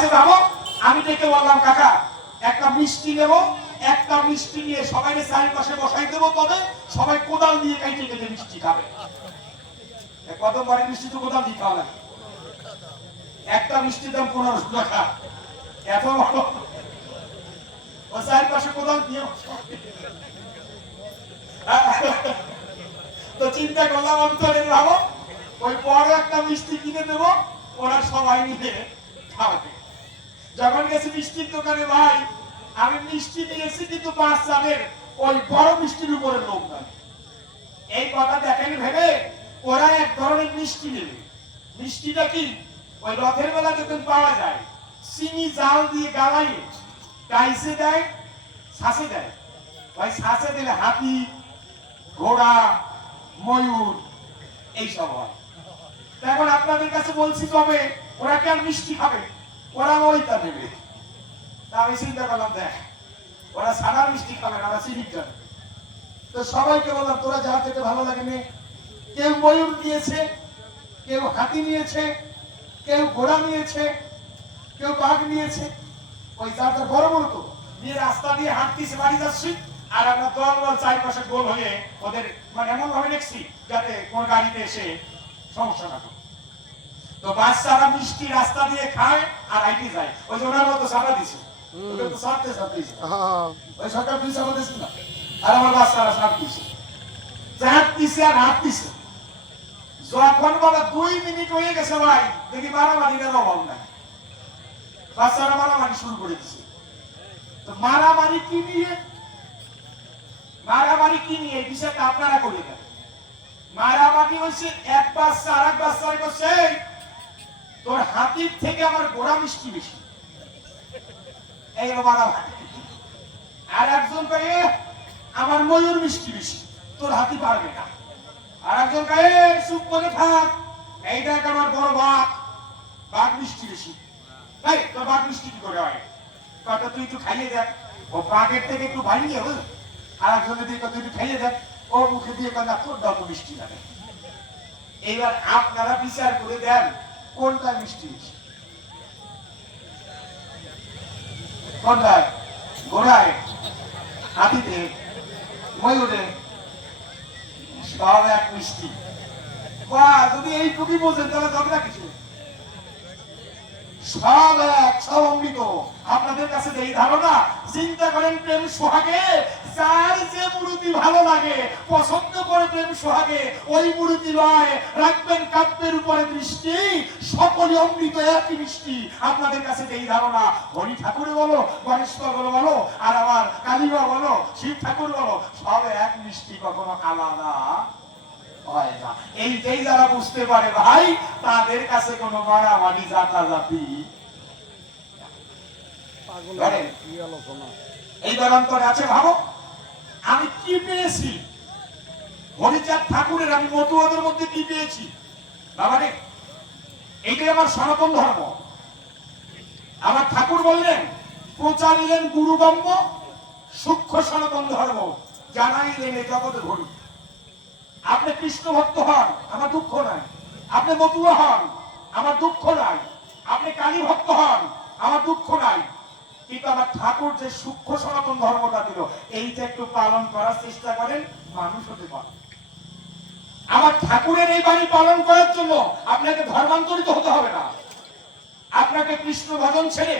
আছে ভাবো, আমি ডেকে বললাম কাকা একটা মিষ্টি নেবো, একটা মিষ্টি নিয়ে সবাই চারিপাশে বসাই দেবো, তবে সবাই কোদাল দিয়ে কাইটে কেটে মিষ্টি খাবে। কত বাড়ি মিষ্টি তো কোদাল দিয়ে খাওয়া লাগে। একটা মিষ্টির দাম 1500 টাকা, এত বড় ও চারিপাশে কোদাল দিয়ে। তো চিন্তা করলাম আমি তো ভাবো ওই বড় একটা মিষ্টি কিনে দেবো, ওরা সবাই মিলে খাওয়াবে। যখন গেছি মিষ্টির দোকানে, ভাই আমি মিষ্টি নিয়েছি কিন্তু বাচ্চাদের ওই বড় মিষ্টির উপরে লোক নাই। এই কথা দেখেন ভেবে ওরা এক ধরনের মিষ্টি নেবে। মিষ্টিটা কি ওই রথের বেলা যখন পাওয়া যায়, চিনি জাল দিয়ে গালাইয়ে টাইসে দেয়, ছাঁচে দেয়। ওই ছাঁচে দিলে হাতি, ঘোড়া, ময়ূর এইসব হয়। এখন আপনাদের কাছে বলছি তবে ওরা কি আর মিষ্টি খাবে? ওরা ওইটা নেবে। আমি চিন্তা করলাম দেখ ওরা সাদা মিষ্টি খাবে না, ওরা চিনি খাবে। তো সবাইকে বললাম তোরা যা যেতে ভালো লাগে নে। কেউ ময়ূর নিয়েছে, কেউ হাতি নিয়েছে, কেউ ঘোড়া নিয়েছে, কেউ বাঘ নিয়েছে। ওই যার বড় বড় তো নিয়ে রাস্তা দিয়ে হাঁটতেছে, বাড়ি যাচ্ছি। আর আমরা দল চারপাশে গোল হয়ে ওদের মানে এমন ভাবে দেখছি যাতে কোন গাড়িতে এসে সমস্যা না করে। তো বাচ্চারা মিষ্টি রাস্তা দিয়ে খায় আর হাইটে যায়। ওই যে ওনার মতো সারা দিছে, ওদের তো সারতে সারতেছে ওই সরকার দুই সারা দিচ্ছে না। আর আমার বাচ্চারা সার দিছে, চাঁদতিছে আর হাঁটতিছে। যখন বাবা 2 মিনিট হয়ে গেছে ভাই, দেখি মারামারির অভাব নাই। বাচ্চারা মারামারি শুরু করে দিছে। তো মারামারি কি নিয়ে? মারামারি কি নিয়ে বিষয়টা আপনারা করে দেন। মারামারি হচ্ছে এক বাচ্চা আর এক বাচ্চার কাছে তোর হাতির থেকে আমার ঘোড়া মিষ্টি বেশি, এই মারামারি। আর একজন কয়ে আমার ময়ূর মিষ্টি বেশি, তোর হাতি পারবে না। আর একজন কয়ে চুপ করে থাক, এই দেখ আমার বড় বাঘ, বাঘ মিষ্টি বেশি। এই তোর বাঘ মিষ্টি কি করে হয়? কত তুই একটু খাইয়ে দেখ, ও বাঘের থেকে একটু বাড়িয়ে বুঝলি। আর একজনের দিয়ে কত একটু খাইয়ে দেখ, ও মুখে দিয়ে কয় না তোর দাও তো মিষ্টি লাগে। এইবার আপনারা বিচার করে দেন কোনটা মিষ্টি বেশি। কোনটায়? ঘোড়ায়, হাতিতে, ময়ূরে, সব এক মিষ্টি। বা যদি এইটুকুই বোঝেন তাহলে ঝগড়া কিছু, সব এক, সব অমৃত। আপনাদের কাছে এই ধারণা, চিন্তা করেন প্রেম সোহাগে যার যে মুরুতি ভালো লাগে, পছন্দ করে প্রেম সোহাগে ওই মুরুতি নয়। রাখবেন কাব্যের উপরে দৃষ্টি, সকলে অমৃত একই মিষ্টি। আপনাদের কাছে এই ধারণা, হরি ঠাকুরে বলো, গণেশ ঠাকুর বলো, আর আমার কালীমা বলো, শিব ঠাকুর বলো, সব এক মিষ্টি, কখনো আলাদা হয় না। এইটাই যারা বুঝতে পারে ভাই, তাদের কাছে কোনো মারামারি জাতাজাতি। এই দরান্তরে আছে ভাবো আমি কি পেয়েছি হরিচাঁদ ঠাকুরের, আমি মতুয়াদের মধ্যে কি পেয়েছি বাবা রে। এইটাই আমার সনাতন ধর্ম। আমার ঠাকুর বললেন প্রচারিলেন গুরুগম্য সূক্ষ্ম সনাতন ধর্ম, জানাইলেন এই জগতে ঘড়ি। আপনি কৃষ্ণ ভক্ত হন, আমার দুঃখ নাই। আপনি মতুয়া হন, আমার দুঃখ নাই। আপনি কালী ভক্ত হন, আমার দুঃখ নাই। কিন্তু আমার ঠাকুর যে সূক্ষ্ম সনাতন ধর্মটা দিল, এইটা একটু পালন করার চেষ্টা করেন, মানুষ হতে পারে। আমার ঠাকুরের এই বাণী পালন করার জন্য আপনাকে ধর্মান্তরিত হতে হবে না। আপনাকে কৃষ্ণ ভজন ছেড়ে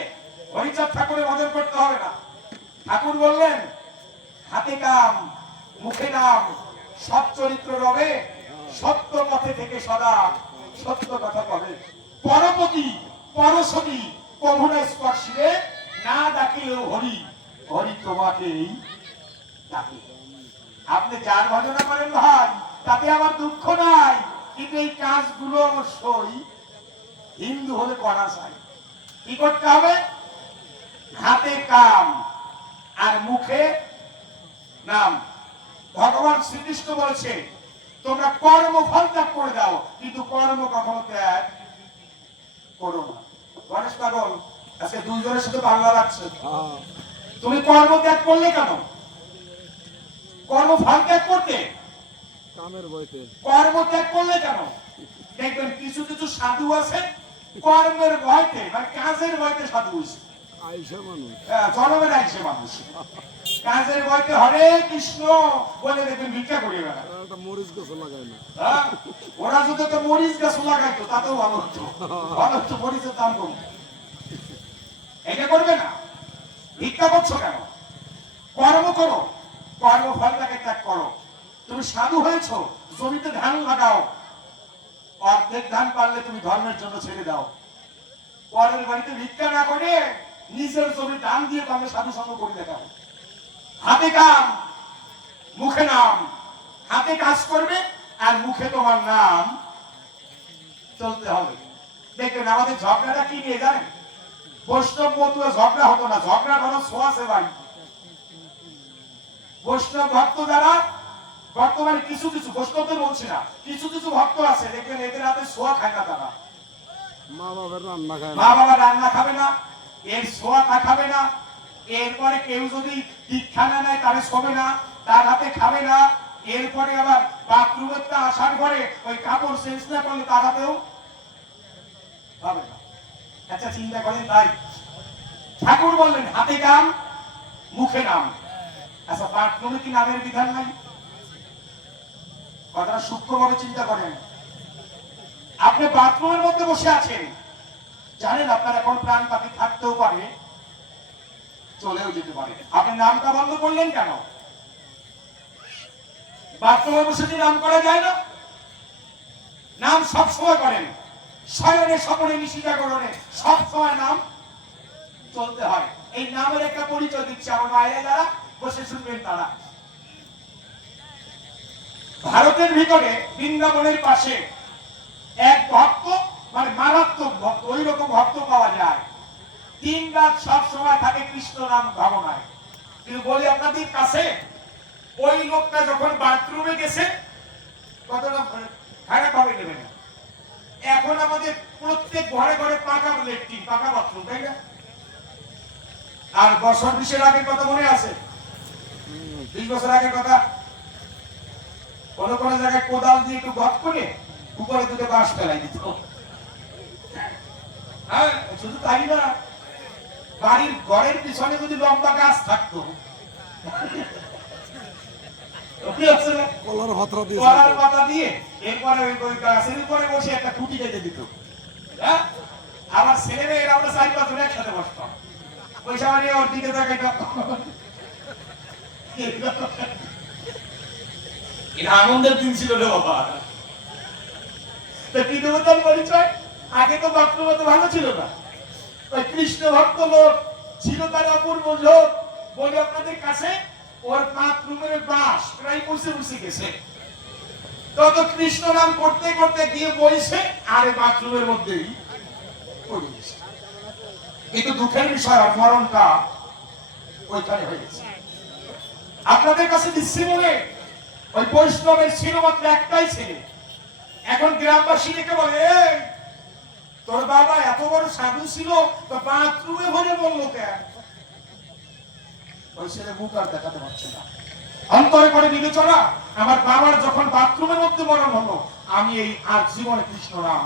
হরিচাঁদ ঠাকুরের ভজন করতে হবে না। ঠাকুর বললেন হাতে কাম, মুখে নাম, সৎ চরিত্র রবে, সত্য পথে থেকে সদা সত্য কথা বলে। পরপতি পরশতি কভুনা স্পর্শিলে না ডাকিলেও হরি, হরি তোমাকেই ডাকে। আপনি যার ভজনা করেন ভাই, তাতে আমার দুঃখ নাই। কিন্তু এই কাজগুলো অবশ্যই হিন্দু হলে করা চাই। কি করতে হবে? হাতে কাম আর মুখে নাম। ভগবান শ্রীকৃষ্ণ বলেছে তোমরা কর্মফল ত্যাগ করে দাও, কিন্তু কর্ম কখনো ত্যাগ করো না। গণেশ পাগল আজকে দুইজনের সাথে বাংলা লাগছে। তুমি কর্ম ত্যাগ করলে কেন? কর্মফল ত্যাগ করতে কর্ম ত্যাগ করলে কেন? দেখবেন কিছু কিছু সাধু আছে কর্মের ভয়তে মানে কাজের ভয়তে সাধু হয়েছে। আইসা মানুষ জনমের আইসে মানুষ কাজের ভয়তে হরে কৃষ্ণ বলে দেখবেন ভিক্ষা করিয়ে বেড়া। একটা মরিচ গাছ লাগায় না। ওরা যদি তো মরিচ গাছ লাগাইতো তাতেও ভালো হতো, ভালো হতো, মরিচের দাম কম। এটা করবে না, ভিক্ষা করছো কেন? কর্ম করো, কর্মফলটাকে ত্যাগ করো। তুমি সাধু হয়েছো, জমিতে ধান লাগাও, অর্ধেক ধান পারলে তুমি ধর্মের জন্য ছেড়ে দাও। পরের বাড়িতে ভিক্ষা না করে নিজের জমি দান দিয়ে তুমি সাধু সঙ্গ করে দেখাও। হাতে কাম মুখে নাম, হাতে কাজ করবে আর মুখে তোমার নাম চলতে হবে। দেখবেন আমাদের ঝগড়াটা কি নিয়ে জানেন? বৈষ্ণব মতুয়া ঝগড়া হতো না, ঝগড়া হলো ছোঁয়া সেবাই। বৈষ্ণব ভক্ত যারা বর্তমানে কিছু কিছু বৈষ্ণবদের বলছি না, কিছু কিছু ভক্ত আছে দেখবেন এদের হাতে ছোঁয়া খায় না, তারা মা বাবার রান্না খায় মা বাবা রান্না খাবে না, এর ছোঁয়া তা খাবে না। এরপরে কেউ যদি দীক্ষা না নেয় তাহলে শোবে না, তার হাতে খাবে না। এরপরে আবার বাথরুমের তা আসার পরে ওই কাপড় চেঞ্জ না করলে তার হাতেও হবে না। আচ্ছা চিন্তা করেন, তাই ঠাকুর বললেন হাতে কাম মুখে নাম। আচ্ছা বাথরুমে কি নামের বিধান নাই? কথাটা সূক্ষ্মভাবে চিন্তা করেন। আপনি বাথরুমের মধ্যে বসে আছেন, জানেন আপনার এখন প্রাণ পাখি থাকতেও পারে, চলেও যেতে পারে। আপনি নামটা বন্ধ করলেন কেন? বাথরুমে বসে কি নাম করা যায় না? নাম সবসময় করেন, শয়নে স্বপনে নিশিতা করণে সবসময় নাম চলতে হয়। এই নামের একটা পরিচয় দিচ্ছে আমার মায়েরা যারা বসে শুনবেন তারা। ভারতের ভিতরে বৃন্দাবনের পাশে এক ভক্ত, মানে মারাত্মক ভক্ত, ওই রকম ভক্ত পাওয়া যায়, দিন রাত সব সময় থাকে কৃষ্ণ নাম ভাবনায়। কিন্তু বলি আপনাদের কাছে, ওই লোকটা যখন বাথরুমে গেছে কতটা খারাপ ভাবে নেবে না। এখন আমাদের প্রত্যেক ঘরে ঘরে পাকা লেট্রিন, পাকা বাথরুম, তাই না? আর বছর 20 আগের কথা মনে আছে? 20 বছর আগের কথা, কোন কোন জায়গায় কোদাল দিয়ে একটু গত করে উপরে দুটো বাঁশ ফেলাই দিত। হ্যাঁ, শুধু তাই না, বাড়ির ঘরের পিছনে যদি লম্বা গাছ থাকতো, কলার পাতা দিয়ে এরপরে ওই গাছের উপরে বসে একটা খুঁটি কেটে দিত। হ্যাঁ, আমার ছেলেরা এরা আমরা 4-5 জন একসাথে বসতাম, পয়সা নিয়ে ওর দিকে তাকাইতাম। এটা আনন্দের দিন ছিল রে বাবা। বিধবতার পরিচয় আগে তো বাথরুম তো ভালো ছিল না, ওই কৃষ্ণ ভক্ত লোক ছিল, তার অপূর্ব লোক। বলি আপনাদের কাছে, ওর বাথরুমের বাঁশ প্রায় বসে বসে গেছে, তত কৃষ্ণ নাম করতে করতে গিয়ে বইছে আর বাথরুমের মধ্যেই পড়ে গেছে। কিন্তু দুঃখের বিষয় মরণটা ওইখানে হয়েছে। আপনাদের কাছে দিচ্ছি বলে ওই বৈষ্ণবের ছিল মাত্র একটাই ছেলে। এখন গ্রামবাসী ডেকে বলে, তোর বাবা এত বড় সাধু ছিল, তো বাথরুমে ভরে বললো কেন? ওই ছেলে মুখ আর দেখাতে পারছে না। অন্তরে করে বিবেচনা, আমার বাবার যখন বাথরুমের মধ্যে মরণ হলো, আমি এই আর জীবনে কৃষ্ণ নাম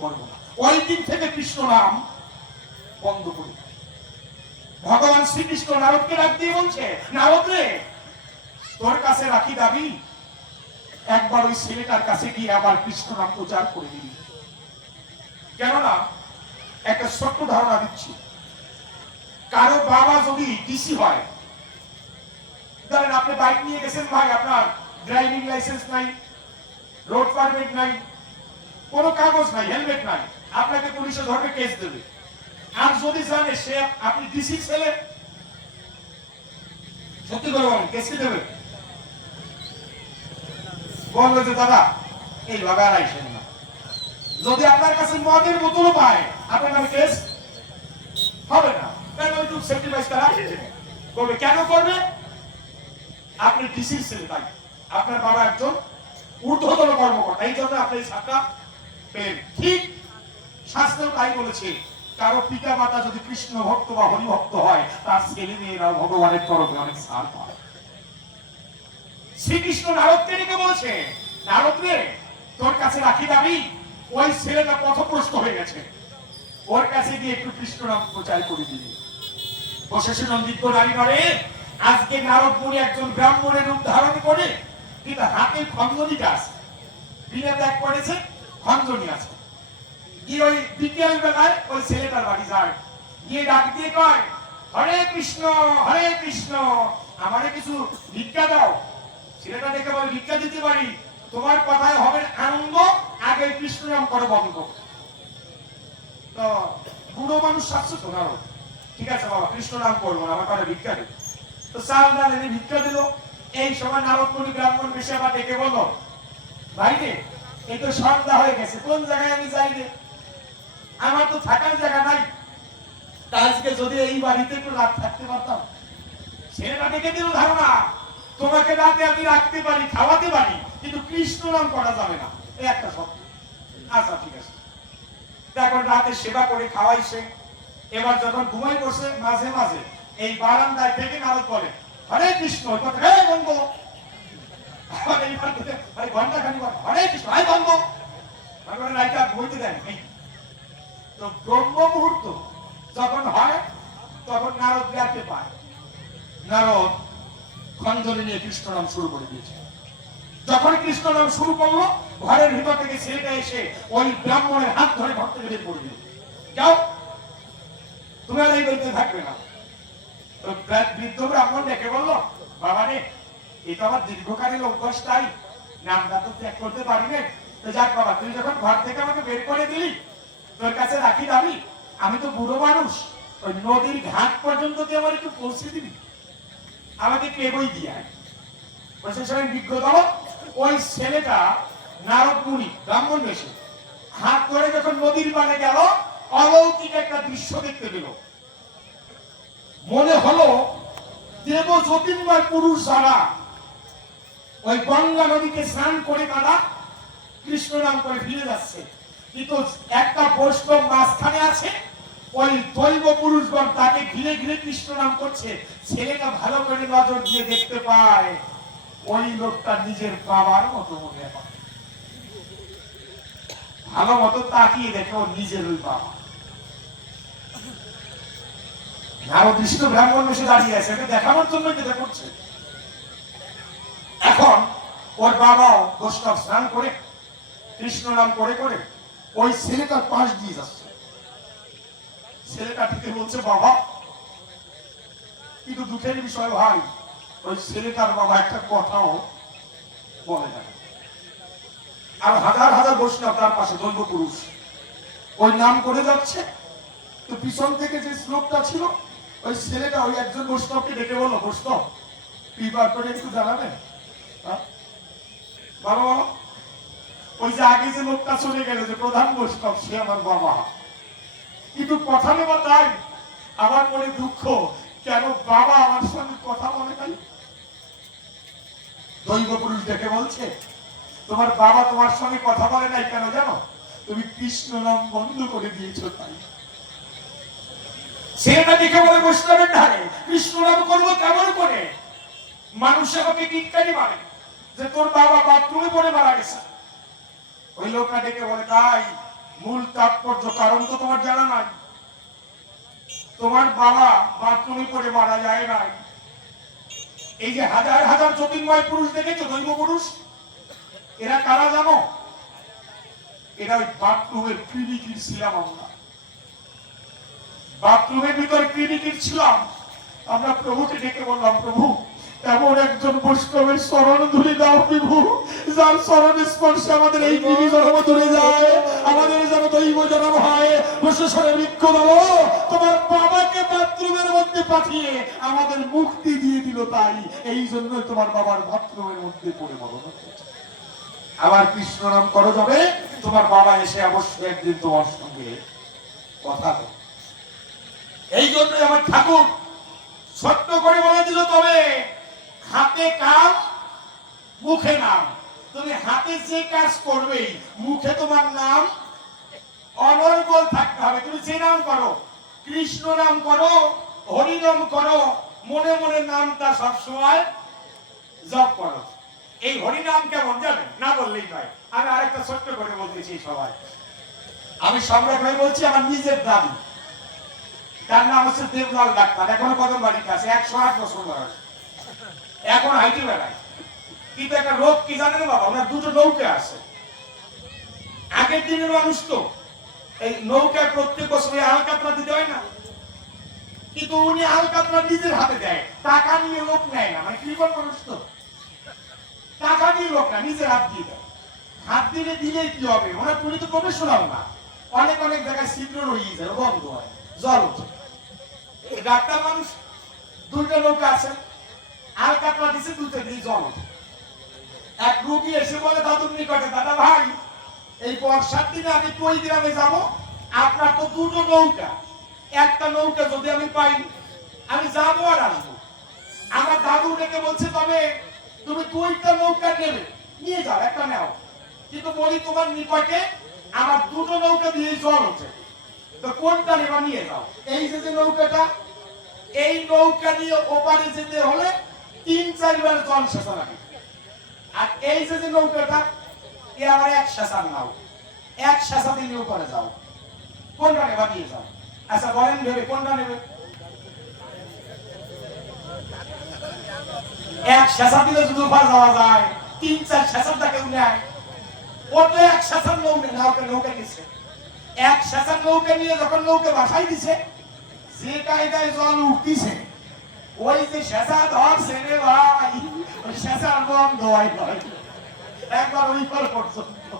করবো না। ওই দিন থেকে কৃষ্ণ নাম বন্ধ করি। ভগবান শ্রীকৃষ্ণ নারদকে ডাক দিয়ে বলছে, নারদ রে, তোর কাছে রাখি দাবি, একবার ওই ছেলেটার কাছে গিয়ে আবার কৃষ্ণ নাম প্রচার করে দিবি। কেননা একটা ছোট্ট ধারণা দিচ্ছি, কারো বাবা যদি ডিসি হয়, ধরেন আপনি বাইক নিয়ে গেছেন, ভাই আপনার ড্রাইভিং লাইসেন্স নাই, রোড পারমিট নাই, কোনো কাগজ নাই, হেলমেট নাই, আপনাকে পুলিশে ধরবে, কেস দেবে। আর যদি জানে সে আপনি ডিসি ছেলে, সত্যি করে বলেন কেস কি দেবে? বলবে যে দাদা এইভাবে আর আইসেন না। যদি আপনার কাছে মদের বোতল পায়, আপনার নামে কেস হবে না। করবে কেন করবে? আপনি ডিসির ছেলে, তাই আপনার বাবা একজন ঊর্ধ্বতন কর্মকর্তা, এই জন্য আপনি ছাত্রা পেন। ঠিক শাস্ত্র তাই বলেছে, কারো পিতা মাতা যদি কৃষ্ণ ভক্ত বা হরি ভক্ত হয়, তার ছেলে মেয়েরাও ভগবানের তরফে অনেক ছাড় পায়। শ্রীকৃষ্ণ নারদকে ডেকে বলছে, নারদ রে, তোর কাছে রাখি দাবি, ওই ছেলেটা পথভ্রষ্ট হয়ে গেছে, ওর কাছে গিয়ে একটু কৃষ্ণ নাম প্রচার করে দিলি। বসে শুনুন দিব্য নারী নরে, আজকে নারদ মুনি একজন ব্রাহ্মণের রূপ ধারণ করে, কিন্তু হাতে খঞ্জনিটা আছে, বিনা ত্যাগ করেছে, খঞ্জনি আছে। গিয়ে ওই বিকেল বেলায় ওই ছেলেটার বাড়ি যায়, গিয়ে ডাক দিয়ে কয়, হরে কৃষ্ণ হরে কৃষ্ণ, আমারে কিছু ভিক্ষা দাও। ছেলেটা দেখে বলে, ভিক্ষা দিতে পারি, তোমার কথায় হবে আনন্দ, আগে কৃষ্ণ নাম করো বন্ধ। তো বুড়ো মানুষ শাস্ত্র তো নারদ, ঠিক আছে বাবা কৃষ্ণ নাম করবো না, আমার কথা ভিক্ষা দিল। তো চাল ডাল এনে ভিক্ষা দিল। এই সময় নারদ মুনি ব্রাহ্মণ বেশি আবার ডেকে বলল, ভাই রে এই তো সন্ধ্যা হয়ে গেছে, কোন জায়গায় আমি যাই রে, আমার তো থাকার জায়গা নাই, তা আজকে যদি এই বাড়িতে একটু রাত থাকতে পারতাম। ছেলেটা ডেকে দিল ধারণা, তোমাকে রাতে আমি রাখতে পারি, খাওয়াতে পারি, কিন্তু কৃষ্ণ নাম করা যাবে না, এই একটা শর্ত। আচ্ছা ঠিক আছে। এখন রাতে সেবা করে খাওয়াইছে। এবার যখন ঘুমাই পড়ছে, মাঝে মাঝে এই বারান্দায় থেকে নারদ বলে, হরে কৃষ্ণ, বন্ধ ঘন্টা খানি হরে কৃষ্ণ, বন্ধ রাইটা ঘুমাইতে দেন। তো ব্রহ্ম মুহূর্ত যখন হয়, তখন নারদ দেখতে পায়, নারদ খঞ্জনি নিয়ে কৃষ্ণ নাম শুরু করে দিয়েছে। যখন কৃষ্ণ নাম শুরু করলো, ঘরের ভিতর থেকে ছেলেটা এসে ওই ব্রাহ্মণের হাত ধরে ঘর থেকে বের করে দিল, যাও তুমি আর এই বাড়িতে থাকবে না। তো বৃদ্ধ ব্রাহ্মণ ডেকে বললো, বাবা রে এই তো আমার দীর্ঘকালীন অভ্যাস, তাই নামটা তো ত্যাগ করতে পারি না। তো যাক বাবা, তুই যখন ঘর থেকে আমাকে বের করে দিলি, তোর কাছে রাখি দাবি, আমি তো বুড়ো মানুষ, ওই নদীর ঘাট পর্যন্ত তুই আমার একটু পৌঁছে দিবি, আমাকে কেবই দিয়ে বসে সবাই বিজ্ঞ। ওই ছেলেটা নারদ মুনি ব্রাহ্মণ বেশে হাত ধরে যখন নদীর পানে গেল, অলৌকিক একটা দৃশ্য দেখতে পেল। মনে হলো দেব জ্যোতির্ময় পুরুষ যারা ওই গঙ্গা নদীতে স্নান করে তারা কৃষ্ণ নাম করে ফিরে যাচ্ছে, কিন্তু একটা বৈষ্ণব মাঝখানে আছে, ওই দৈব পুরুষগণ তাকে ঘিরে ঘিরে কৃষ্ণ নাম করছে। ছেলেটা ভালো করে নজর দিয়ে দেখতে পায়, ওই লোকটা নিজের বাবার মতো মনে হয়, ভালো মতো তাকিয়ে দেখে ও নিজের ওই বাবা। নারদৃষ্ট ব্রাহ্মণ এসে দাঁড়িয়ে আছে, এটা দেখানোর জন্য যেটা করছে। এখন ওর বাবাও বৈষ্ণব স্নান করে কৃষ্ণ নাম করে করে ওই ছেলেটার পাশ দিয়ে যাচ্ছে। ছেলেটা থেকে বলছে, বাবা, কিন্তু দুঃখের বিষয় ভাই, ওই ছেলেটার বাবা একটা কথাও বলে না। আর হাজার হাজার বৈষ্ণব তার পাশে দৈব পুরুষ ওই নাম করে যাচ্ছে। তো পিছন থেকে যে শ্লোকটা ছিল, ওই ছেলেটা ওই একজন বৈষ্ণবকে ডেকে বললো, বৈষ্ণব কৃপা করে একটু জানাবেন, বাবা বলো। ওই যে আগে যে লোকটা চলে গেল, যে প্রধান বৈষ্ণব, সে আমার বাবা, কিন্তু কথা নেবা তাই আমার মনে দুঃখ, কেন বাবা আমার সঙ্গে কথা বলে নাই। দৈব পুরুষ ডেকে বলছে, তোমার বাবা তোমার সঙ্গে কথা বলে নাই কেন জানো? তুমি কৃষ্ণ নাম বন্ধ করে দিয়েছো তাই। ছেলেটা দেখে বলে, বৈষ্ণবের ধারে কৃষ্ণ নাম করবো কেমন করে? মানুষ আমাকে টিটকারি মারে যে তোর বাবা বাথরুমে পড়ে মারা গেছে। ওই লোকটা ডেকে বলে, তাই মূল তাৎপর্য কারণ তো তোমার জানা নাই। তোমার বাবা বাথরুমে পড়ে মারা যায় নাই। এই যে হাজার হাজার জ্যোতির্ময় পুরুষ দেখেছো, দৈব পুরুষ, এরা কারা জানো? এরা ওই বাথরুমের ক্রিমিকির ছিলাম আমরা, বাথরুমের ভিতর ক্রিমিকির ছিলাম আমরা। প্রভুকে ডেকে বললাম, প্রভু এমন একজন বৈষ্ণবের শরণ ধরে দাও প্রভু, যার শরণ স্পর্শে আমাদের এই কৃমি জন্ম ধরে যায়, আমাদের যেন দৈব জন্ম হয়। বৈষ্ণবের বৃক্ষ দাও, তোমার বাবাকে বাথরুমের মধ্যে পাঠিয়ে আমাদের মুক্তি দিয়ে দিল, তাই এই জন্য তোমার বাবার বাথরুমের মধ্যে পড়ে মরণ হয়েছে। আবার কৃষ্ণ নাম করো যাবে, তোমার বাবা এসে অবশ্যই একদিন তোমার সঙ্গে কথা বলবে। এই জন্য আমার ঠাকুর ছোট্ট করে বলে দিল, তবে হাতে কাজ মুখে নাম। তুমি হাতে যে কাজ করবে, মুখে তোমার নাম অনর্গল থাকতে হবে। তুমি যে নাম করো, কৃষ্ণ নাম করো, হরি নাম করো, মনে মনে নামটা সবসময় জপ করো। এই হরি নাম কেমন জানেন? না বললেই নয়। আমি আরেকটা ছোট্ট করে বলতেছি, সবাই আমি সম্রাট হয়ে বলছি আমার নিজের দাবি। তার নাম হচ্ছে দেবলাল ডাক্তার, এখনো কদম বাড়িতে আছে, 108 বছর বয়স, এখন হাইটে বেড়ায়। কিন্তু একটা রোগ কি জানেন বাবা, ওনার দুটো নৌকা আছে। আগের দিনের মানুষ তো এই নৌকায় প্রত্যেক বছর আলকাতরা দিতে হয় না, কিন্তু উনি আলকাতরা নিজের হাতে দেয়, টাকা নিয়ে লোক নেয় না। মানে কৃপণ মানুষ তো, টাকা নিয়ে লোক না, নিজের হাত দিয়ে দেয়। হাত দিলে দিলেই কি হবে, ওনার উনি তো প্রফেশনাল না। অনেক অনেক জায়গায় ছিদ্র রয়ে যায়, বন্ধ হয়, জল ওঠে। এই ডাক্তার মানুষ দুইটা নৌকা আছে, আলকাতরা দিচ্ছে, দুটো দিয়ে জল ওঠে। এক রোগী এসে বলে দাদুর নিকটে, দাদা ভাই এই বর্ষার দিনে আমি কই গ্রামে যাব, আপনার তো দুটো নৌকা, একটা নৌকা যদি আমি পাই আমি যাবো আর আসবো। আমার দাদু ডেকে বলছে, তবে তুমি দুইটা নৌকা নেবে, নিয়ে যাও, একটা নাও, কিন্তু বলি তোমার নিকটে আমার দুটো নৌকা দিয়ে জল ওঠে, তো কোনটা নেবা নিয়ে যাও। এই যে নৌকাটা, এই নৌকা নিয়ে ওপারে যেতে হলে 3-4 বার জল সেচা লাগে। আর এই যে নৌকাটা, এ আমার এক সেচার নাও, এক সেচা দিলে ওপারে যাও, কোনটা নেবা নিয়ে যাও। আচ্ছা বলেন ভেবে কোনটা নেবে? এক সেচা দিলে যদি ওপারে যাওয়া যায়, 3-4 সেচারটা কেউ নেয়, ও তো এক সেচার নৌকা গেছে। এক সেচার নৌকা নিয়ে যখন নৌকা বাসায় দিছে, যে কায়দায় জল উঠতিছে, ওই যে সেচা ধরছে রে ভাই, ওই সেচার বন্ধ হয় নয় একবার ওই কল পর্যন্ত।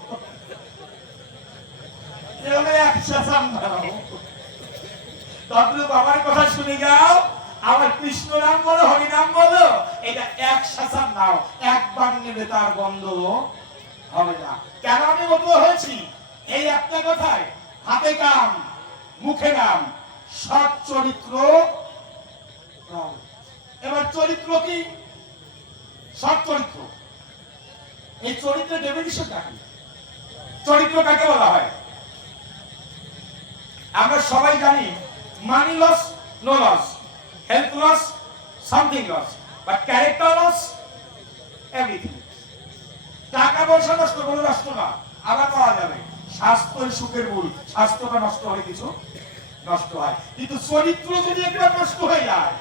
এক সেচার নাও, তদ্রুপ আমার কথা শুনে যাও, আমার কৃষ্ণ নাম বলো, হরি নাম বলো, এটা এক সেচার নাও, একবার নেবে তার বন্ধ হবে না। কেন আমি মতো হয়েছি এই একটা কথায়, হাতে কাম মুখে নাম, সৎ চরিত্র। এবার চরিত্র কি? সৎ চরিত্র, এই চরিত্রের ডেফিনিশন কি? চরিত্র কাকে বলা হয়? আমরা সবাই জানি money loss, no loss, health loss, something loss, but character loss, everything. টাকা পয়সা নষ্ট কোনো নষ্ট না, আবার পাওয়া যাবে। স্বাস্থ্যই সুখের মূল, স্বাস্থ্যটা নষ্ট হলে কিছু নষ্ট হয়, কিন্তু চরিত্র যদি একবার নষ্ট হয়ে যায়,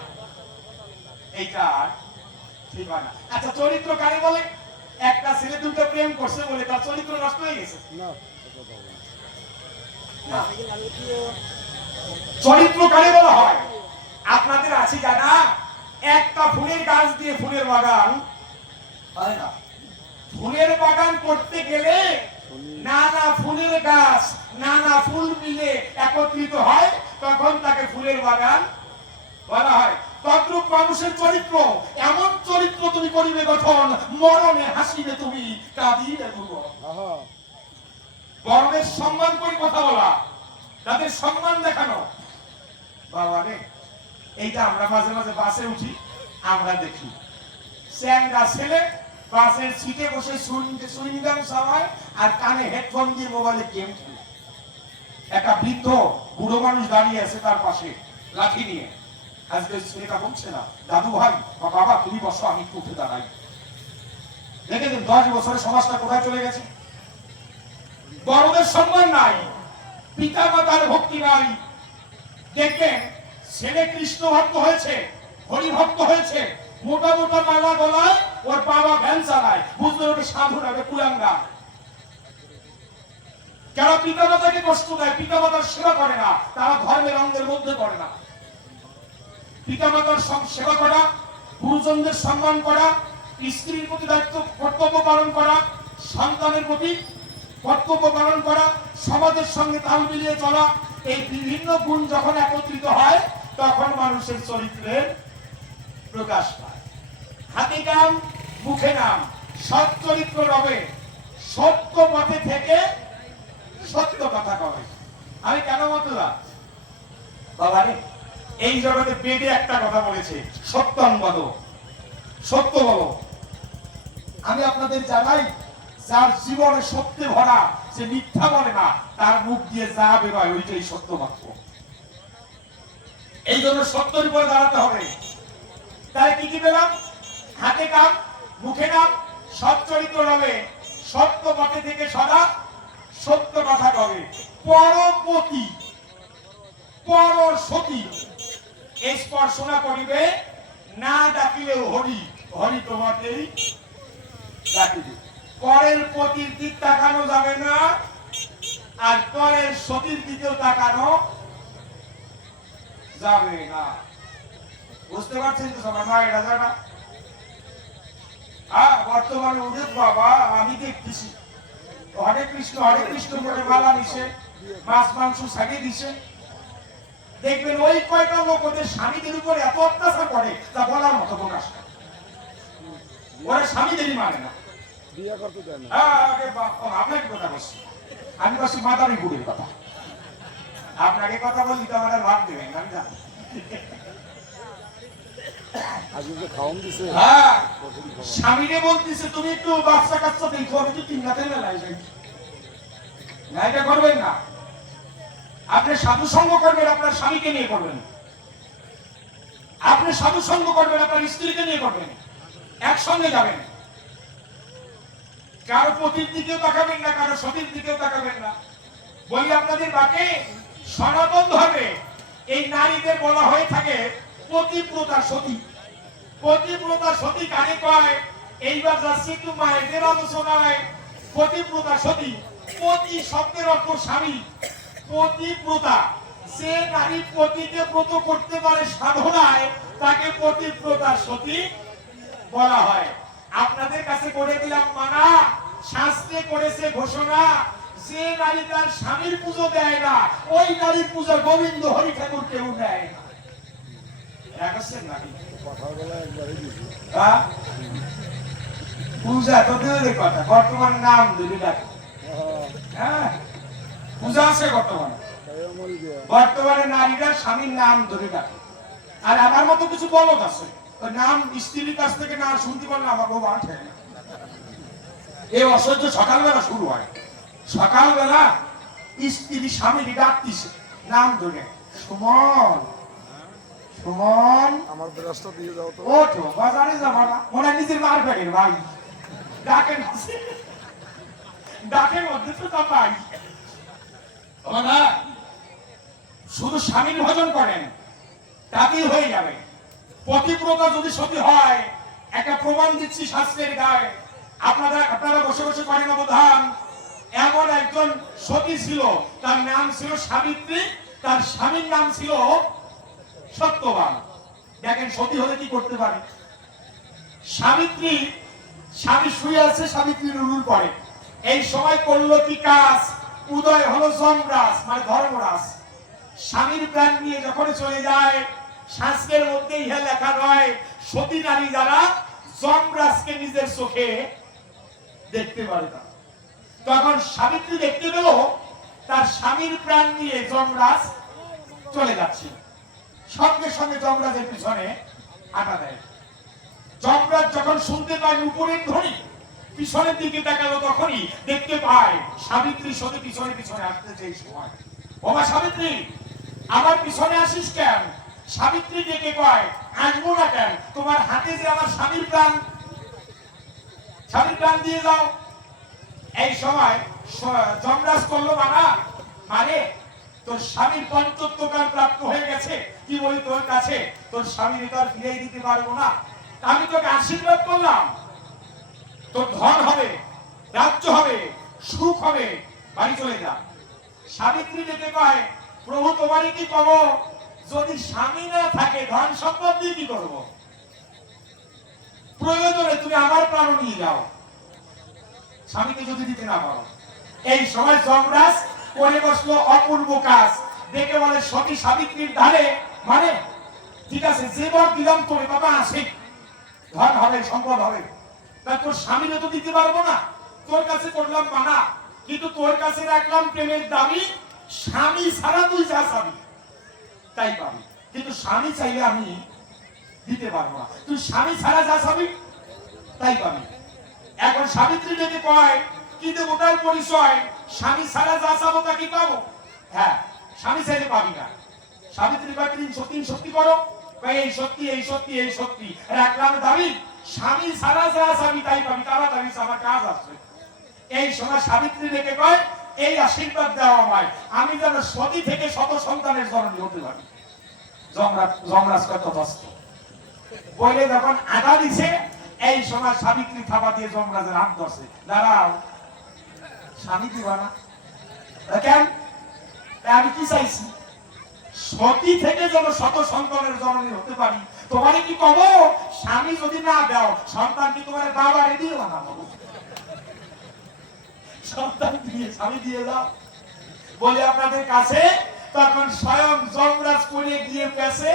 এইটা ঠিক হয় না। আচ্ছা চরিত্র কারে বলে? একটা ছেলে দুটো প্রেম করছে বলে তার চরিত্র নষ্ট হয়ে গেছে? না। চরিত্র কারে বলা হয়? আপনাদের আছে জানা, একটা ফুলের গাছ দিয়ে ফুলের বাগান হয় না। ফুলের বাগান করতে গেলে নানা ফুলের গাছ, নানা ফুল মিলে একত্রিত হয়, তখন তাকে ফুলের বাগান বলা হয়। তদ্রূপ মানুষের চরিত্র, এমন চরিত্র তুমি করিবে গঠন, মরণে হাসিবে তুমি, কাঁদিবে ভুবন। বড়দের সম্মান করে কথা বলা, তাদের সম্মান দেখানো। বাবা রে, এইটা আমরা মাঝে মাঝে বাসে উঠি, আমরা দেখি চ্যাংড়া ছেলে বাসের সিটে বসে সুইংগাম চালায় আর কানে হেডফোন দিয়ে মোবাইলে গেম খেলে। একটা বৃদ্ধ বুড়ো মানুষ দাঁড়িয়ে আছে তার পাশে লাঠি নিয়ে। আজকে ছেলেটা বলছে না, দাদু ভাই বা বাবা তুমি বসো, আমি একটু উঠে দাঁড়াই। দেখেছেন 10 বছরে সমাজটা কোথায় চলে গেছে? বড়দের সম্মান নাই, পিতা মাতার ভক্তি নাই। দেখবেন ছেলে কৃষ্ণ ভক্ত হয়েছে, হরি ভক্ত হয়েছে, মোটা মোটা মালা গলায়, ওর বাবা ভ্যান চালায়, বুঝলে ওটা সাধু নাকি কুলাঙ্গা। যারা পিতা মাতাকে কষ্ট দেয়, পিতা মাতার সেবা করে না, তারা ধর্মের অঙ্গের মধ্যে পড়ে না। পিতা মাতার সেবা করা, গুরুজনদের সম্মান করা, স্ত্রীর প্রতি দায়িত্ব কর্তব্য পালন করা, সন্তানের প্রতি কর্তব্য পালন করা, সমাজের সঙ্গে তাল মিলিয়ে চলা, এই বিভিন্ন গুণ যখন একত্রিত হয়, তখন মানুষের চরিত্রের প্রকাশ পায়। হাতে কাম মুখে নাম, সৎ চরিত্র রবে, সত্য পথে থেকে সত্য কথা কবে। আমি কেন মতলা বাবা রে, এই জগতে বেদে একটা কথা বলেছে, সত্যং বদ, সত্য বলো। আমি আপনাদের জানাই, যার জীবনে সত্যে ভরা, সে মিথ্যা বলে না, তার মুখ দিয়ে যা বেরোয় ওইটাই সত্য বাক্য। এই জন্য সত্যের উপরে দাঁড়াতে হবে। তাই কি কি পেলাম? হাতে কাম মুখে নাম, সৎ চরিত্র রবে, সত্য পথে থেকে সদা সত্য কথা কবে। পরপতি পরসতী এই স্পর্শনা করিবে না ডাকিলেও হরি হরি তোমাকেই ডাকিবে। পরের পতির দিক তাকানো যাবে না, আর পরের সতীর দিকেও তাকানো যাবে না। বুঝতে পারছেন তো সবাই? না এটা যাবে না। বর্তমানে ওদের বাবা আমি দেখতেছি হরে কৃষ্ণ করে মালা দিছে, মাছ মাংস ছাড়িয়ে দিছে। দেখবেন ওই কয়টা লোক ওদের স্বামীদের উপর এত অত্যাচার করে তা বলার মতো প্রকাশ করে। ওরা স্বামীদেরই মানে না। বিয়ে করতে দেয় না। আপনাকে কথা বলছি, আমি বলছি মাদারি বুড়ির কথা। আপনাকে কথা বললি তো আমার ভাব দেবেন, আমি জানি। আজকে যে খাওয়ান দিছে হ্যাঁ, স্বামীরে বলতেছে তুমি একটু বাচ্চা কাচ্চা দেখো, আমি তো 3 রাতের বেলায় যাই না। এটা করবেন না। আপনি সাধু সঙ্গ করবেন আপনার স্বামীকে নিয়ে করবেন, আপনি সাধু সঙ্গ করবেন আপনার স্ত্রীকে নিয়ে করবেন, একসঙ্গে যাবেন। কারো পতির দিকেও তাকাবেন না, কারো সতীর দিকেও তাকাবেন না। বলি আপনাদের বাকে সনাতন ধর্মে এই নারীদের বলা হয়ে থাকে পতিব্রতা সতী। পতিব্রতা সতী কানে কয়, এইবার যাচ্ছে একটু মায়েদের আলোচনায়। পতিব্রতা সতী, পতি শব্দের অর্থ স্বামী। পতিব্রতা, যে নারী পতিকে ব্রত করতে পারে সাধনায় তাকে পতিব্রতা সতী বলা হয়। আপনাদের কাছে করে দিলাম মানা, শাস্ত্রে করেছে ঘোষণা, যে নারী তার স্বামীর পুজো দেয় না ওই নারীর পূজা গোবিন্দ হরি ঠাকুর কেউ দেয় না। রাখছেন নাকি কথার বেলা একবারই দিছি। পূজা তো দূরের কথা, বর্তমান নাম ধরে ডাকে। হ্যাঁ, পূজা আছে বর্তমানে। বর্তমানে নারীরা স্বামীর নাম ধরে ডাকে। আর আমার মতো কিছু বলদ আছে, ওই নাম স্ত্রীর কাছ থেকে না শুনতে পারলে আমার বউ আর ঠেকে না। এই অসহ্য সকালবেলা শুরু হয়। সকালবেলা স্ত্রী স্বামীর ডাকতিছে নাম ধরে, সুমন সুমন আমার ব্রাশটা দিয়ে দাও তো। ওঠো, বাজারে যাবা না, মনে হয় নিজের মার প্যাকেট ভাই। ডাকে ডাকের মধ্যে তো তা পাই। শুধু স্বামীর ভজন করেন তাতেই হয়ে যাবে। পতিব্রতা যদি সতী হয়, একটা প্রমাণ দিচ্ছি শাস্ত্রের গায়ে। আপনারা বসে বসে করেন অবধান। এমন একজন সতী ছিল, তার নাম ছিল সাবিত্রী, তার স্বামীর নাম ছিল সত্যবান। দেখেন সতী হলে কি করতে পারে। সাবিত্রী, স্বামী শুয়ে আছে, সাবিত্রী রুরুর পরে। এই সময় করলো কি কাজ, উদয় হলো যমরাজ মানে ধর্মরাজ। স্বামীর প্রাণ নিয়ে যখন চলে যায়, শাস্ত্রের মধ্যে ইহা লেখা নয়, সতী নারী যারা যমরাজকে নিজের চোখে দেখতে পারে না। তখন সাবিত্রী দেখতে পেল তার স্বামীর প্রাণ নিয়ে যমরাজ চলে যাচ্ছে। সঙ্গে সঙ্গে যমরাজের পিছনে হাঁটা দেয়। যমরাজ যখন শুনতে পায় উপরের ধ্বনি, পিছনের দিকে তাকালো, তখনই দেখতে পায় সাবিত্রী সতী পিছনে পিছনে আসতেছে। এই সময়, ওমা সাবিত্রী, আমার পিছনে আসিস কেন? সাবিত্রী ডেকে কয়, আসবো না কেন, তোমার হাতে যে আমার স্বামীর প্রাণ, স্বামীর প্রাণ দিয়ে যাও। এই সময় যমরাজ করলো মানা, মানে তোর স্বামীর পঞ্চত্বকাল প্রাপ্ত হয়ে গেছে, কি বলি তোর কাছে, তোর স্বামীর তার ফিরিয়ে দিতে পারবো না। আমি তোকে আশীর্বাদ করলাম, তোর ধন হবে, রাজ্য হবে, সুখ হবে, বাড়ি চলে যা। সাবিত্রী ডেকে কয়, প্রভু তোমারই কি কব, যদি স্বামী না থাকে ধন সম্পদ দিয়ে কি করবো, প্রয়োজনে তুমি আমার প্রাণ নিয়ে যাও, স্বামীকে যদি দিতে না পারো। এই সময় যমরাজ করে বসলো অপূর্ব কাজ। দেখে বলে সতী সাবিত্রীর ধারে, মানে ঠিক আছে, যে বর দিলাম তোরে বাবা আসে, ধন হবে, সম্পদ হবে, তা তোর স্বামীকে তো দিতে পারবো না, তোর কাছে করলাম মানা, কিন্তু তোর কাছে রাখলাম প্রেমের দাবি, স্বামী ছাড়া তুই যা চাবি তাই পাবি, কিন্তু স্বামী চাইলে আমি দিতে পারবো না, তুই স্বামী ছাড়া যা চাবি তাই পাবি। এখন সাবিত্রী ডেকে কয়, কিন্তু ওটার পরিচয় স্বামী ছাড়া যা চাবো তা কি পাবো? হ্যাঁ, স্বামী চাইলে পাবি না। সাবিত্রী কয়, তিন সত্যি করো। এই সত্যি, এই সত্যি, এই সত্যি, রাখলাম দাবি, স্বামী ছাড়া যা চাবি তাই পাবি, তাড়াতাড়ি আমার কাজ আছে। এই সময় সাবিত্রী ডেকে কয়, এই আশীর্বাদ দেওয়া আমায়, আমি যেন সতী থেকে শত সন্তানের জননী হতে পারি। যমরাজ কত কষ্ট বলে যখন আটা দিছে, এই সময় সাবিত্রী থাবা দিয়ে যমরাজের হাত ধরছে, দাঁড়াও স্বামী দিবা না কেন? আমি কি চাইছি সতী থেকে যেন শত সন্তানের জননী হতে পারি। তোমারে কি কব, স্বামী যদি না দাও সন্তান কি তোমার বাবা দিও না, সন্তান দিয়ে স্বামী দিয়ে দাও বলে আপনাদের কাছে তখন স্বয়ং যমরাজ করে গিয়ে পেছে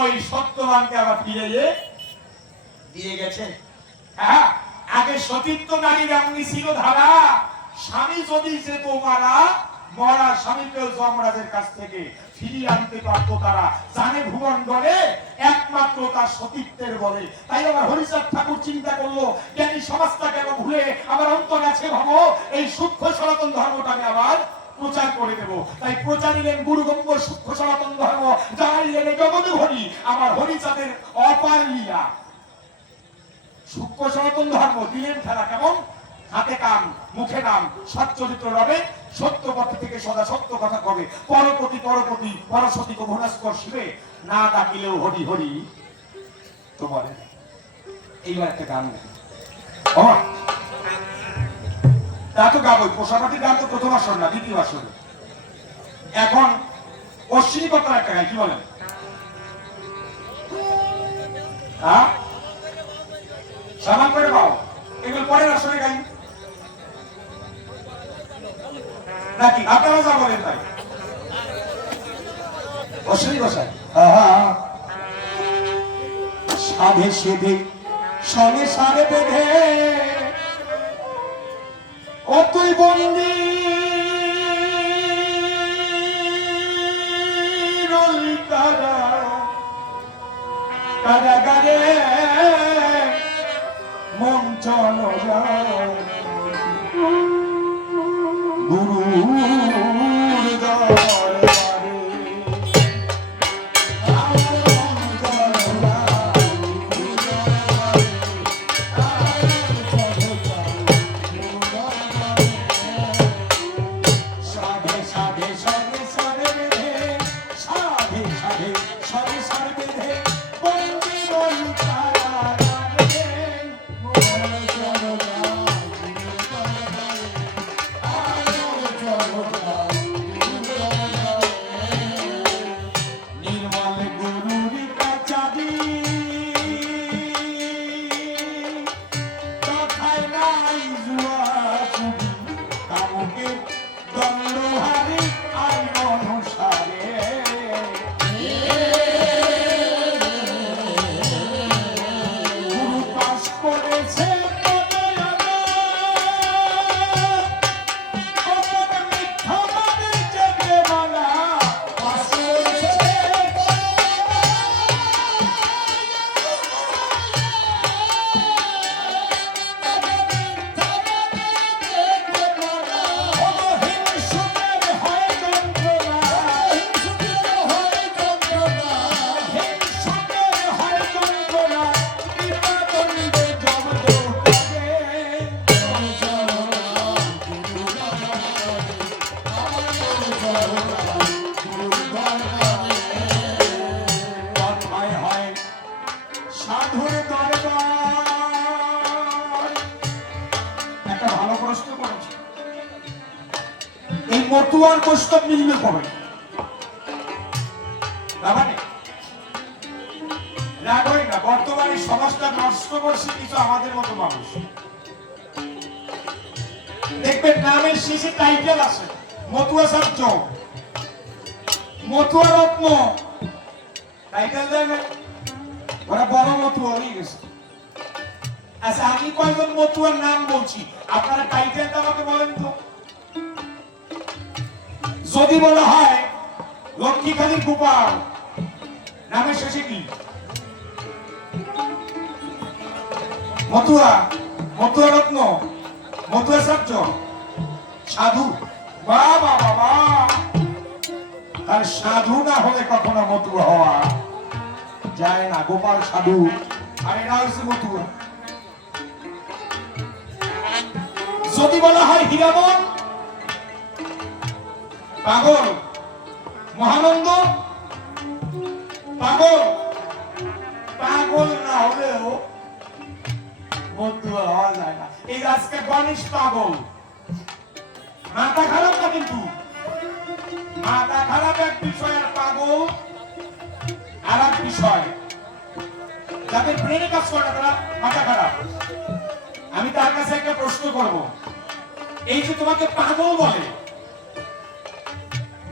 ওই সত্যবানকে আবার ফিরে দিয়ে গেছে। হ্যাঁ, আগে সতীত্ব নারীর এমনি ছিল ধারা, স্বামী যদি যেত মারা, মরা স্বামীকে যমরাজের কাছ থেকে ফিরিয়ে আনতে পারত তারা, জানে ভুবনগণে একমাত্র তার সতীত্বের বলে। তাই আমার হরিচাঁদ ঠাকুর চিন্তা করলো, জ্ঞানী সমাজটা কেন ভুলে আমার অন্তর আছে ভাবো, এই সূক্ষ্ম সনাতন ধর্মটাকে আবার প্রচার করে দেব। তাই প্রচারিলেন গুরু গম্বর সূক্ষ্ম সনাতন ধর্ম, জানাইলেন জগৎ হরি আমার হরিচাঁদের অপার লীলা। সূক্ষ্ম সনাতন ধর্ম দিলেন খেলা কেমন, হাতে কাম মুখে নাম, সচ্চরিত্র রবে, সত্য পথ থেকে সদা সত্য কথা কবে, পরপতি পরপতি পরশতী কভুনাস্কর শিবে, না ডাকিলেও হরি হরি তোমার। এইবার একটা গান তা তো গাবই, পোষাপাটির গান তো প্রথম আসর না, দ্বিতীয় আসরে। এখন অশ্বিনী কথার একটা গাই, কি বলেন? হ্যাঁ, সামান করে পাও, এগুলো পরের আসরে গাই নাকি আপনারা যা বলেন তাই? অশ্বিনী গোসাই সাধে সেধে সঙ্গে সারে বেঁধে ও তুই বন্দি কারাগারে মন চলো যাও গুরুর দরবারে। মতুয়ার প্রস্তাব মিলবে কবে? রাগই না, বর্তমানে সমাজটা নষ্ট করছে কিছু আমাদের মতো মানুষ। দেখবেন নামের শেষে টাইটেল আছে, মতুয়া ছাত্র, মতুয়া রত্ন, টাইটেল দেয় না, ওরা বড় মতুয়া হয়ে গেছে। আচ্ছা, আমি কয়েকজন মতুয়ার নাম বলছি, আপনারা টাইটেলটা আমাকে বলেন তো। যদি বলা হয় লক্ষ্মীখালীর গোপাল, নামের শেষে কি? মতুয়া, মতুয়া রত্ন, মতুয়া ছাত্র, সাধু। বাবা বাবা, আর সাধু না হলে কখনো মতুয়া হওয়া যায় না। গোপাল সাধু, আর এরা হচ্ছে মতুয়া। যদি বলা হয় হীরামন, পাগল মহানন্দ পাগল পাগল না হলেও বন্ধু হওয়া যায় না। এই আজকে গণেশ পাগল, মাথা খারাপ না, কিন্তু মাথা খারাপ এক বিষয় আর পাগল আর এক বিষয়। যাদের ব্রেনে কাজ করে না তারা মাথা খারাপ। আমি তার কাছে একটা প্রশ্ন করব, এই যে তোমাকে পাগল বলে,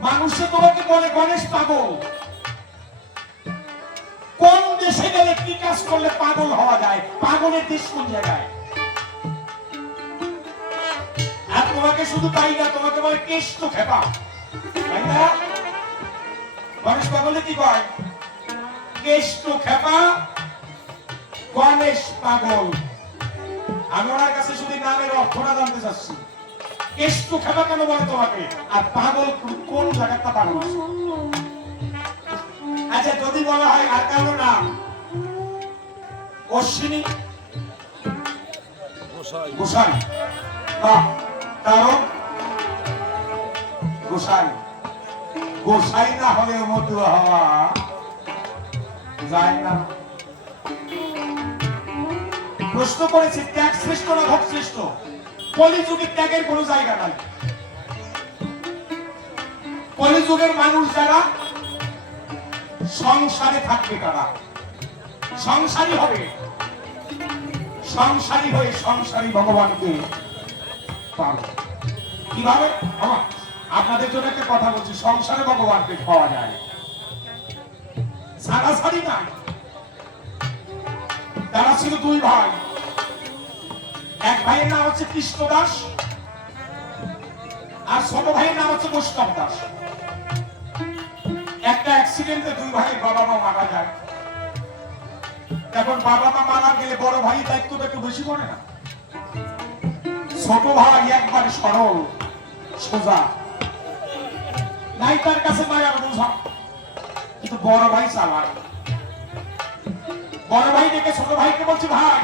মানুষে তোমাকে বলে গণেশ পাগল, কোন দেশে গেলে কি কাজ করলে পাগল হওয়া যায়? পাগলের দেশ কোন জায়গায়? আর তোমাকে শুধু তাই না, তোমাকে বলে কেষ্ট খেপা, তাই না? গণেশ পাগলে কি কয়? কেষ্ট খেপা, গণেশ পাগল। আমি ওনার কাছে শুধু নামের অর্থটা জানতে চাচ্ছি, কেষ্ট খেপা কেন বলে তোমাকে, আর পাগল কোন জায়গাটা পাগল আছে? আচ্ছা, যদি বলা হয় আর কারো নাম অশ্বিনী গোসাই, কারণ গোসাই গোসাই না হলে মধু হওয়া যায় না। প্রশ্ন করেছে ত্যাগ শ্রেষ্ঠ না ভোগ শ্রেষ্ঠ? কলিযুগে ত্যাগের কোনো জায়গা নাই। কলিযুগের মানুষ যারা সংসারে থাকবে, তারা সংসারী হবে, সংসারী হয়ে সংসারী ভগবানকে পাবে। কিভাবে? আপনাদের জন্য একটা কথা বলছি, সংসারে ভগবানকে পাওয়া যায়, সারাসারি নাই। তারা ছিল দুই ভাই, এক ভাইয়ের নাম হচ্ছে কৃষ্ণ দাস আর ছোট ভাইয়ের নাম হচ্ছে বৈষ্ণব দাস। একটা অ্যাক্সিডেন্টে দুই ভাইয়ের বাবা মা মারা যায়। এখন বাবা মা মারা গেলে বড় ভাই দায়িত্বটা একটু বেশি করে না? ছোট ভাই একবারে সরল সোজা, নাই তার কাছে মায়ার বোঝা, কিন্তু বড় ভাই চালাক। বড় ভাই ডেকে ছোট ভাইকে বলছে, ভাই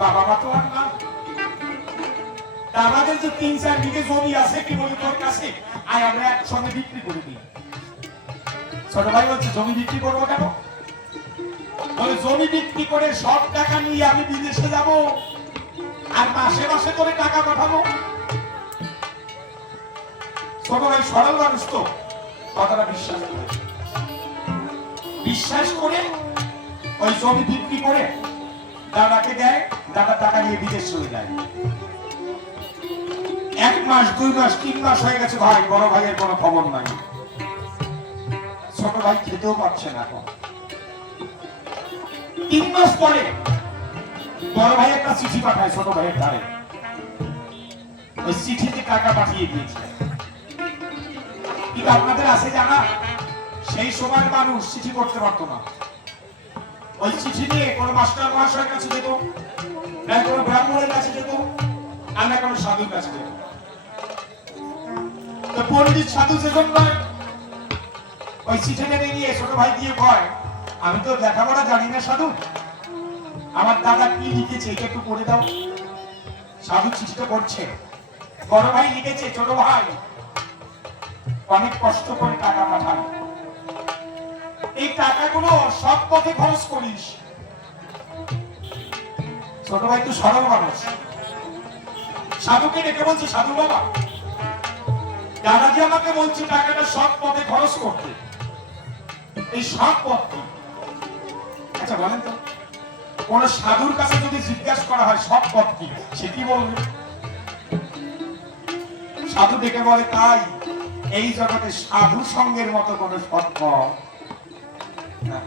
বাবা মা তো আর না, আমাদের যে 3-4 বিঘে জমি আছে, কি বলি তোর কাছে, আয় আমরা একসঙ্গে বিক্রি করে দিই। ছোট ভাই বলছে, জমি বিক্রি করবো কেন? বলে, জমি বিক্রি করে সব টাকা নিয়ে আমি বিদেশে যাব আর মাসে মাসে করে টাকা পাঠাবো। ছোট ভাই সরল মানুষ তো, কথাটা বিশ্বাস করে ওই জমি বিক্রি করে দাদাকে দেয়, দাদা টাকা নিয়ে বিদেশ চলে যায়। 1 মাস 2 মাস 3 মাস হয়ে গেছে, ভাই বড় ভাইয়ের কোনো খবর নাই। ছোট ভাই খেতেও পাচ্ছে না। এখন 3 মাস পরে বড় ভাই একটা চিঠি পাঠায় ছোট ভাইয়ের ধারে, ওই চিঠিতে টাকা পাঠিয়ে দিয়েছে। কিন্তু আপনাদের আছে জানা, সেই সময়ের মানুষ চিঠি করতে পারতো না। ওই চিঠি নিয়ে কোনো মাস্টার মহাশয়ের কাছে যেত, না কোনো ব্রাহ্মণের কাছে যেত, আর না কোনো সাধুর কাছে যেত। তো পণ্ডিত সাধু যেজন নয়, ওই চিঠিটা নিয়ে ছোট ভাই দিয়ে কয়, আমি তো লেখাপড়া জানি না সাধু, আমার দাদা কি লিখেছে এটা একটু পড়ে দাও। সাধু চিঠিটা পড়ছে, বড় ভাই লিখেছে, ছোট ভাই অনেক কষ্ট করে টাকা পাঠান, এই টাকাগুলো সব পথে খরচ করিস। ছোট ভাই তো সরল মানুষ, সাধুকে ডেকে বলছে, সাধু বাবা দাদাজি আমাকে বলছে টাকাটা সব পথে খরচ করতে, এই সব পথ কি? আচ্ছা বলেন তো, কোন সাধুর কাছে যদি জিজ্ঞাসা করা হয় সব পথ কি, সে কি বলবে? সাধু ডেকে বলে, তাই এই জগতে সাধু সঙ্গের মতো কোন সৎ পথ না।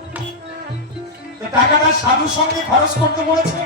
টাকাটা সাধুর সঙ্গে খরচ করতে বলেছে,